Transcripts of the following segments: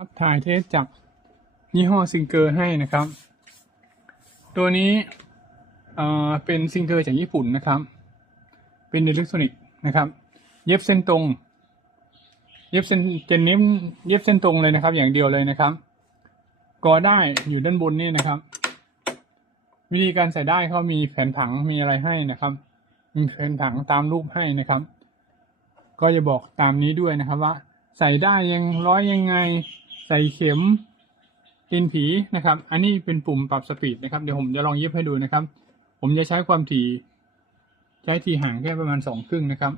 ครับถ่ายเทสจากยี่ห้อซิงเกอร์ให้นะครับ ตัวนี้เอ่อเป็นซิงเกอร์จากญี่ปุ่นนะครับ เป็นอิเล็กทรอนิกส์นะครับ เย็บเส้นตรง เย็บเส้นเจนนิ้มเย็บเส้นตรงเลยนะครับ อย่างเดียวเลยนะครับกอได้อยู่ด้านบนนี่นะครับ วิธีการใส่ได้เขามีแผนผังมีอะไรให้นะครับ มีแผนผังตามรูปให้นะครับ ก็จะบอกตามนี้ด้วยนะครับว่าใส่ได้ยังร้อยยังไง ใส่เข็มตีนผีนะครับ อันนี้เป็นปุ่มปรับสปีดนะครับ เดี๋ยวผมจะลองเย็บให้ดูนะครับ ผมจะใช้ความถี่ ใช้ทีห่างแค่ประมาณสองครึ่งนะครับ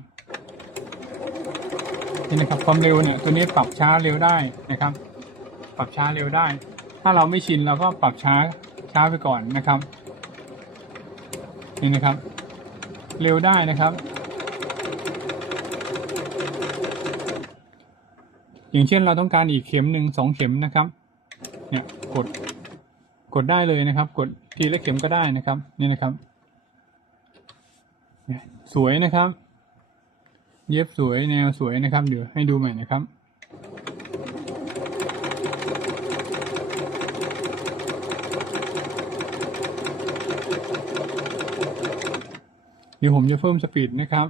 นี่นะครับความเร็วเนี่ยตัวนี้ปรับช้าเร็วได้นะครับ ปรับช้าเร็วได้ ถ้าเราไม่ชินเราก็ปรับช้าช้าไปก่อนนะครับ นี่นะครับ เร็วได้นะครับ อย่างเช่นเราต้องการอีกเข็มหนึ่งสองเข็มนะครับ เนี่ยกดกดได้เลยนะครับ กดทีละเข็มก็ได้นะครับ นี่นะครับ สวยนะครับ เย็บสวยแนวสวยนะครับ เดี๋ยวให้ดูใหม่นะครับเดี๋ยวผมจะเพิ่มสปีดนะครับ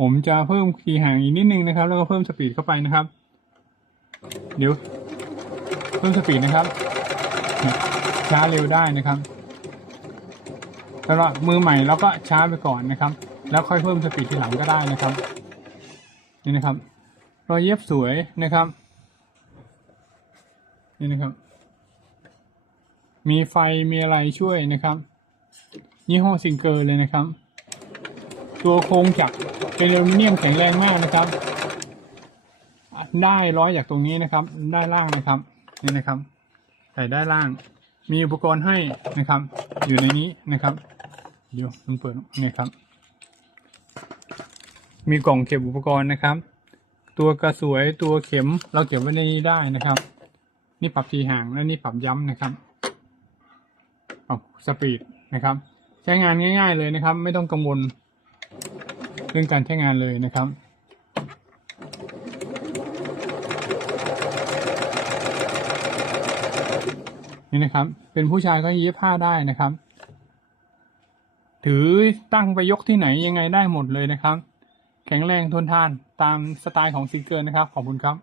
ผมจะเพิ่มคีย์ห่างอีกนิดนึงนะครับ แล้วก็เพิ่มสปีดเข้าไปนะครับ เดี๋ยว เพิ่มสปีดนะครับ ช้าเร็วได้นะครับสำหรับมือใหม่เราก็ช้าไปก่อนนะครับ แล้วค่อยเพิ่มสปีดทีหลังก็ได้นะครับ นี่นะครับ รอยเย็บสวยนะครับ นี่นะครับ มีไฟมีอะไรช่วยนะครับ ยี่ห้อซิงเกอร์เลยนะครับ ตัวโครงจักรเป็นอลูมิเนียมแข็งแรงมากนะครับ ได้ร้อยจากตรงนี้นะครับ ได้ล่างนะครับนี่นะครับใส่ได้ล่าง มีอุปกรณ์ให้นะครับ อยู่ในนี้นะครับ เดี๋ยวมันเปิดนี่ครับ มีกล่องเก็บอุปกรณ์นะครับ ตัวกระสวยตัวเข็มเราเก็บไว้ในนี้ได้นะครับ นี่ปรับทีห่างและนี่ปรับย้ำนะครับปรับสปีดนะครับ ใช้งานง่าย ๆเลยนะครับ ไม่ต้องกังวล เรื่องการใช้งานเลยนะครับนี่นะครับ เป็นผู้ชายก็เย็บผ้าได้นะครับ ถือตั้งไปยกที่ไหนยังไงได้หมดเลยนะครับ แข็งแรงทนทานตามสไตล์ของซิงเกิลนะครับ ขอบคุณครับ